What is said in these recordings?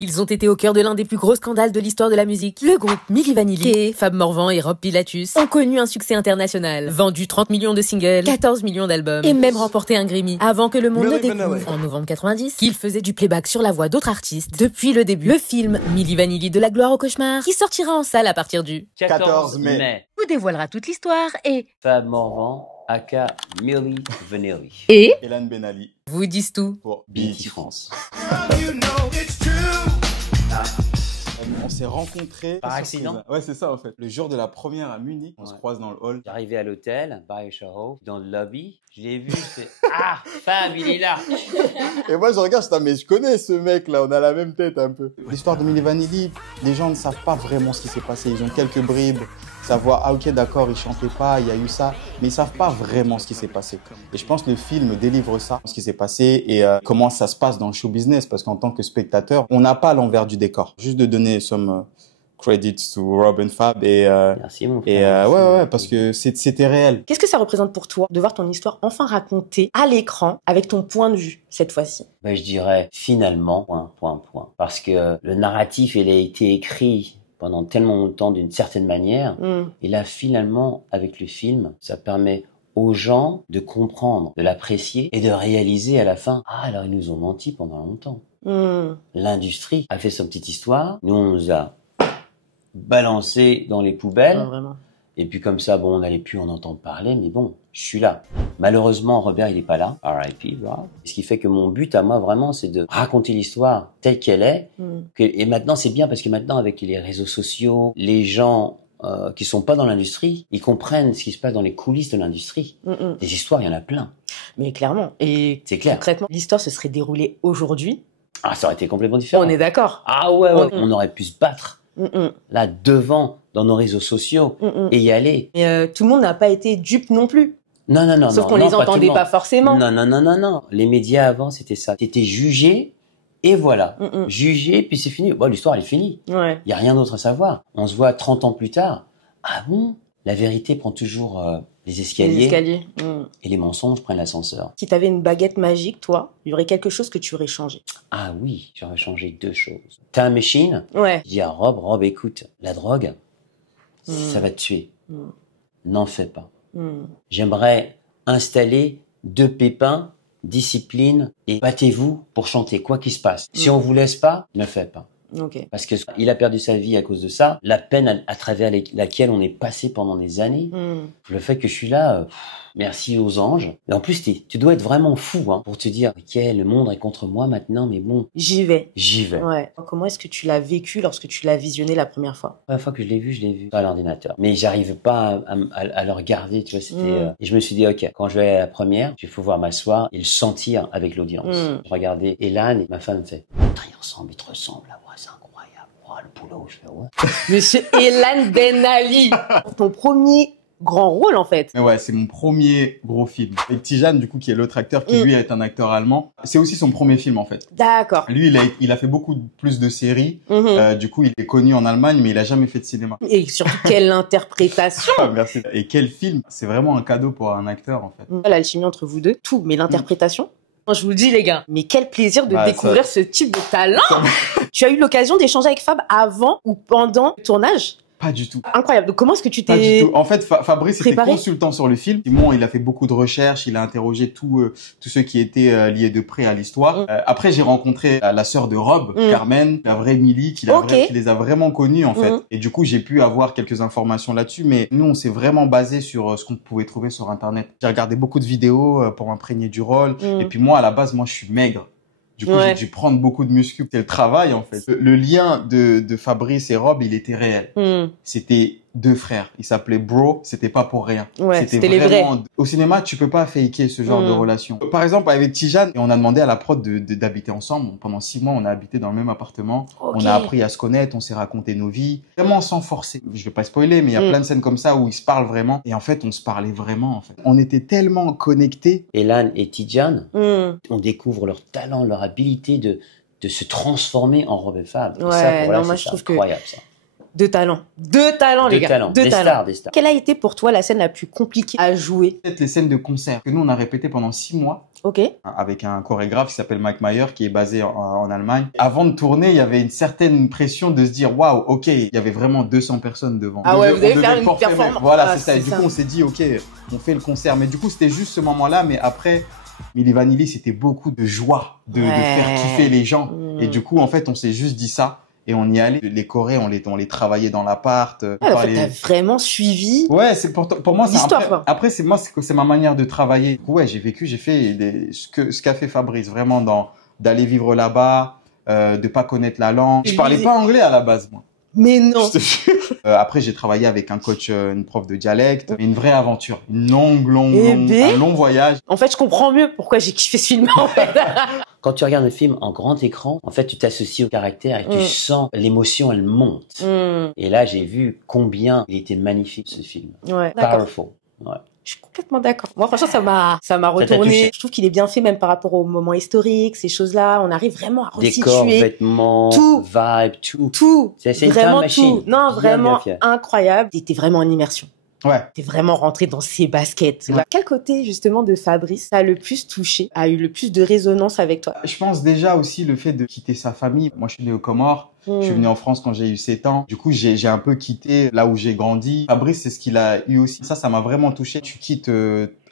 Ils ont été au cœur de l'un des plus gros scandales de l'histoire de la musique. Le groupe Milli Vanilli, Fab Morvan et Rob Pilatus ont connu un succès international. Vendu 30 millions de singles, 14 millions d'albums et même remporté un Grammy. Avant que le monde ne découvre, en novembre 90, qu'ils faisaient du playback sur la voix d'autres artistes. Depuis le début, le film Milli Vanilli de la gloire au cauchemar, qui sortira en salle à partir du 14 mai, vous dévoilera toute l'histoire et Fab Morvan, aka Milli Vanilli. et Elan Ben Ali vous disent tout. pour BET BET. France. On s'est rencontrés Par accident. Ouais, c'est ça en fait. Le jour de la première à Munich, on se Ouais. croise dans le hall. J'arrivais à l'hôtel, Bayershof, dans le lobby. Je l'ai vu, je fais ah, Fab, il est là. Et moi je regarde, je dis, mais je connais ce mec là, on a la même tête un peu. L'histoire de Milli Vanilli, les gens ne savent pas vraiment ce qui s'est passé. Ils ont quelques bribes, savoir, ah ok d'accord, il chantait pas, il y a eu ça, mais ils savent pas vraiment ce qui s'est passé. Et je pense que le film délivre ça, ce qui s'est passé et comment ça se passe dans le show business, parce qu'en tant que spectateur, on n'a pas l'envers du décor. Juste de donner some credits to Rob and Fab et Merci mon frère. et Merci. ouais, parce que c'était réel. Qu'est-ce que ça représente pour toi de voir ton histoire enfin racontée à l'écran avec ton point de vue cette fois-ci? Ben, je dirais finalement, point. Parce que le narratif, il a été écrit pendant tellement longtemps d'une certaine manière. Et là, finalement, avec le film, ça permet aux gens de comprendre, de l'apprécier et de réaliser à la fin, ah, alors ils nous ont menti pendant longtemps. L'industrie a fait son petite histoire, nous on nous a balancé dans les poubelles, Vraiment. et puis comme ça, bon, on n'allait plus en entendre parler, mais bon, je suis là. Malheureusement, Robert, il est pas là, R.I.P. Rob. Ce qui fait que mon but à moi, vraiment, c'est de raconter l'histoire telle qu'elle est. Et maintenant, c'est bien parce que maintenant, avec les réseaux sociaux, les gens qui sont pas dans l'industrie, ils comprennent ce qui se passe dans les coulisses de l'industrie. Des histoires, il y en a plein. Mais clairement. Et C'est clair. concrètement, l'histoire se serait déroulée aujourd'hui. Ah, ça aurait été complètement différent. On est d'accord. Ah ouais, on aurait pu se battre Mm. là devant dans nos réseaux sociaux et y aller. Et tout le monde n'a pas été dupe non plus. Non. Sauf qu'on non, les pas tout le entendait monde. pas forcément. Non. Les médias avant, c'était ça. T'étais jugé et voilà. Jugé, puis c'est fini. Bon, l'histoire, elle est finie. Ouais. Il y a rien d'autre à savoir. On se voit 30 ans plus tard. Ah bon? La vérité prend toujours les escaliers, Les escaliers. et les mensonges prennent l'ascenseur. Si t'avais une baguette magique, toi, il y aurait quelque chose que tu aurais changé. Ah oui, j'aurais changé 2 choses. Time machine. Ouais. Je dis à Rob, écoute, la drogue, ça va te tuer. N'en fais pas. J'aimerais installer 2 pépins, discipline et battez-vous pour chanter, quoi qu'il se passe. Si on vous laisse pas, ne faites pas. Ok. Parce que il a perdu sa vie à cause de ça, la peine à travers laquelle on est passé pendant des années, le fait que je suis là, merci aux anges. Et en plus, tu dois être vraiment fou pour te dire, ok, le monde est contre moi maintenant, mais bon, J'y vais. j'y vais. Ouais. Comment est-ce que tu l'as vécu lorsque tu l'as visionné la première fois? La première fois que je l'ai vu à l'ordinateur. Mais j'arrive pas à le regarder, tu vois, c'était... Et je me suis dit, ok, quand je vais à la première, il faut pouvoir m'asseoir et le sentir avec l'audience. Je regardais Elan et ma femme me fait, on travaille ensemble, ils te ressemblent, là, ouais, c'est incroyable. Oh, le boulot, je fais, ouais. Monsieur Elan Ben Ali. Ton premier grand rôle, en fait. Mais ouais, c'est mon premier gros film. Et Tijan, du coup, qui est l'autre acteur, qui lui est un acteur allemand, c'est aussi son premier film en fait. D'accord. Lui, il a fait beaucoup plus de séries. Du coup, il est connu en Allemagne, mais il a jamais fait de cinéma. Et surtout, quelle interprétation. Ah, merci. Et quel film! C'est vraiment un cadeau pour un acteur en fait. L'alchimie entre vous deux, tout, mais l'interprétation. Je vous le dis, les gars, mais quel plaisir de Bah, découvrir ce type de talent. Tu as eu l'occasion d'échanger avec Fab avant ou pendant le tournage? Pas du tout. Incroyable. Donc, comment est-ce que tu Pas du t'es... tout. En fait, Fabrice était préparé consultant sur le film. Simon, il a fait beaucoup de recherches. Il a interrogé tous ceux qui étaient liés de près à l'histoire. Après, j'ai rencontré la sœur de Rob, Carmen, la vraie Milli, qui les a vraiment connus, en fait. Et du coup, j'ai pu avoir quelques informations là-dessus. Mais nous, on s'est vraiment basé sur ce qu'on pouvait trouver sur Internet. J'ai regardé beaucoup de vidéos pour m'imprégner du rôle. Et puis moi, à la base, moi, je suis maigre. Du coup, j'ai dû prendre beaucoup de muscles. C'est le travail, en fait. Le lien de Fabrice et Rob, il était réel. C'était 2 frères. Ils s'appelaient bro. C'était pas pour rien. Ouais, c'était les vrais. Au cinéma, tu peux pas faker ce genre de relation. Par exemple, avec Tijan, on a demandé à la prod d'habiter ensemble. Pendant 6 mois, on a habité dans le même appartement. On a appris à se connaître. On s'est raconté nos vies. Vraiment sans forcer. Je vais pas spoiler, mais il y a plein de scènes comme ça où ils se parlent vraiment. Et en fait, on se parlait vraiment, en fait. On était tellement connectés. Elan et Tijan, on découvre leur talent, leur habilité de se transformer en Rob et Fab. Et Ouais, ça, pour là, non, moi, c'est je trouve incroyable, ça. Deux talents, les gars. Des stars. Quelle a été pour toi la scène la plus compliquée à jouer? Peut-être les scènes de concert que nous on a répété pendant 6 mois. Ok. Avec un chorégraphe qui s'appelle Mike Mayer, qui est basé en Allemagne. Avant de tourner, il y avait une certaine pression de se dire, waouh, ok, il y avait vraiment 200 personnes devant. Ah ouais, vous allez faire une performance. Voilà, c'est ça. Et du coup, on s'est dit, ok, on fait le concert. Mais du coup, c'était juste ce moment-là. Mais après, Milli Vanilli, c'était beaucoup de joie, de faire kiffer les gens. Et du coup, en fait, on s'est juste dit ça. Et on y allait. Les chorés, on les travaillait dans l'appart. En fait, t'as vraiment suivi. Ouais, c'est pour moi, l'histoire. Après, c'est ma manière de travailler. Ouais, j'ai fait ce qu'a fait Fabrice, vraiment d'aller vivre là-bas, de pas connaître la langue. Je parlais pas anglais à la base, moi. Mais non. Je te jure. Après, j'ai travaillé avec un coach, une prof de dialecte. Une vraie aventure. Un long voyage. En fait, je comprends mieux pourquoi j'ai kiffé ce film, en fait. Quand tu regardes un film en grand écran, en fait, tu t'associes au caractère et tu sens l'émotion, elle monte. Et là, j'ai vu combien il était magnifique, ce film. Ouais. Powerful. Ouais. Je suis complètement d'accord. Moi, franchement, ça m'a retourné. Je trouve qu'il est bien fait, même par rapport au moment historique, ces choses-là. On arrive vraiment à resituer. Décor, vêtements, tout, vibe, tout. Tout. C'est vraiment une machine. tout. Non, vraiment incroyable. T'étais vraiment en immersion. Ouais. T'es vraiment rentré dans ses baskets. Ouais. Quel côté, justement, de Fabrice t'a le plus touché, a eu le plus de résonance avec toi? Je pense déjà aussi le fait de quitter sa famille. Moi, je suis né aux Comores. Je suis venu en France quand j'ai eu 7 ans. Du coup, j'ai un peu quitté là où j'ai grandi. Fabrice, c'est ce qu'il a eu aussi. Ça m'a vraiment touché. Tu quittes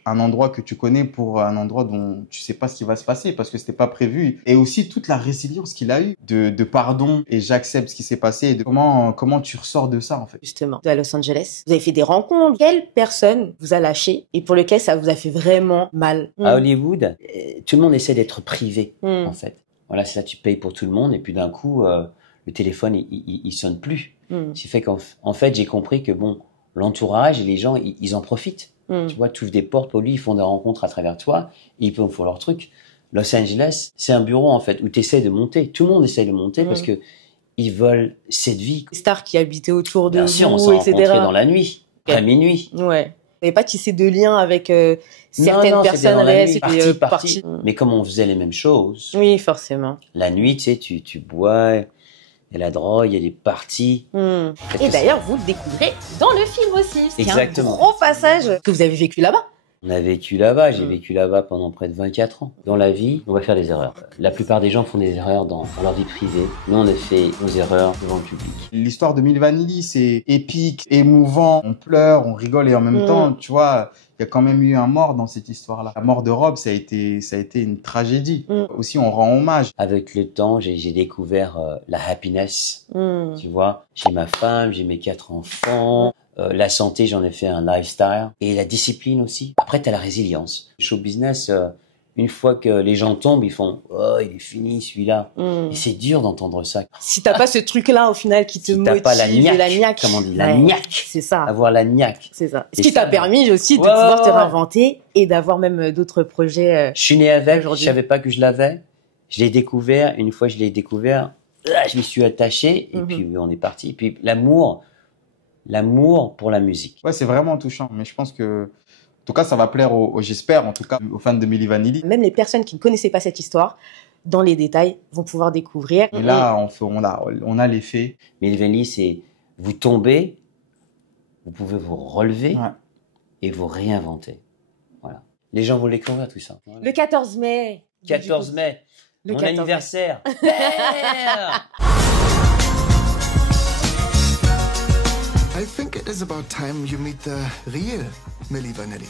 un endroit que tu connais pour un endroit dont tu sais pas ce qui va se passer parce que c'était pas prévu. Et aussi toute la résilience qu'il a eu de pardon et j'accepte ce qui s'est passé et de comment tu ressors de ça en fait. Justement, à Los Angeles, vous avez fait des rencontres. Quelle personne vous a lâché et pour lequel ça vous a fait vraiment mal? À Hollywood, tout le monde essaie d'être privé en fait. Voilà, c'est là tu payes pour tout le monde et puis d'un coup le téléphone il sonne plus. Ce fait qu'en fait j'ai compris que bon l'entourage et les gens ils en profitent. Tu vois, tu ouvres des portes pour lui, ils font des rencontres à travers toi, et ils peuvent faire leur truc. Los Angeles, c'est un bureau en fait où tu essaies de monter. Tout le monde essaie de monter parce que ils veulent cette vie. Les stars qui habitaient autour de Bien vous, sûr, on s'est rencontrés dans la nuit, à minuit. Ouais. Vous n'avez pas tissé de lien avec certaines personnes réelles, c'était parti. Mais comme on faisait les mêmes choses. Oui, forcément. La nuit, tu sais, tu bois. Il y a la drogue, il y a des parties. Et d'ailleurs, vous le découvrez dans le film aussi. C'est un gros passage que vous avez vécu là-bas. On a vécu là-bas, j'ai vécu là-bas pendant près de 24 ans. Dans la vie, on va faire des erreurs. La plupart des gens font des erreurs dans leur vie privée. Nous, on a fait nos erreurs devant le public. L'histoire de Milli Vanilli, c'est épique, émouvant. On pleure, on rigole et en même temps, tu vois, il y a quand même eu un mort dans cette histoire-là. La mort de Rob, ça a été une tragédie. Aussi, on rend hommage. Avec le temps, j'ai découvert la happiness. Tu vois, j'ai ma femme, j'ai mes 4 enfants. La santé, j'en ai fait un lifestyle. Et la discipline aussi. Après, t'as la résilience. Le show business, une fois que les gens tombent, ils font « Oh, il est fini celui-là ». Et c'est dur d'entendre ça. Si t'as pas ce truc-là, au final, qui te motive, t'as pas la niaque, comme on dit, la niaque. C'est ça. Avoir la niaque. C'est ça. Ce qui t'a permis aussi de pouvoir te réinventer et d'avoir même d'autres projets. Je suis né avec, je savais pas que je l'avais. Je l'ai découvert. Une fois je l'ai découvert, je m'y suis attaché et puis on est parti. Et puis l'amour pour la musique. Ouais, c'est vraiment touchant. Mais je pense que, en tout cas, ça va plaire j'espère, en tout cas, aux fans de Milli Vanilli. Même les personnes qui ne connaissaient pas cette histoire, dans les détails, vont pouvoir découvrir. Et là, on a les faits. Milli Vanilli, c'est vous tombez, vous pouvez vous relever et vous réinventer. Voilà. Les gens vont découvrir tout ça. Voilà. Le 14 mai. 14 mai. Mon anniversaire. I think it is about time you meet the real Milli Vanilli.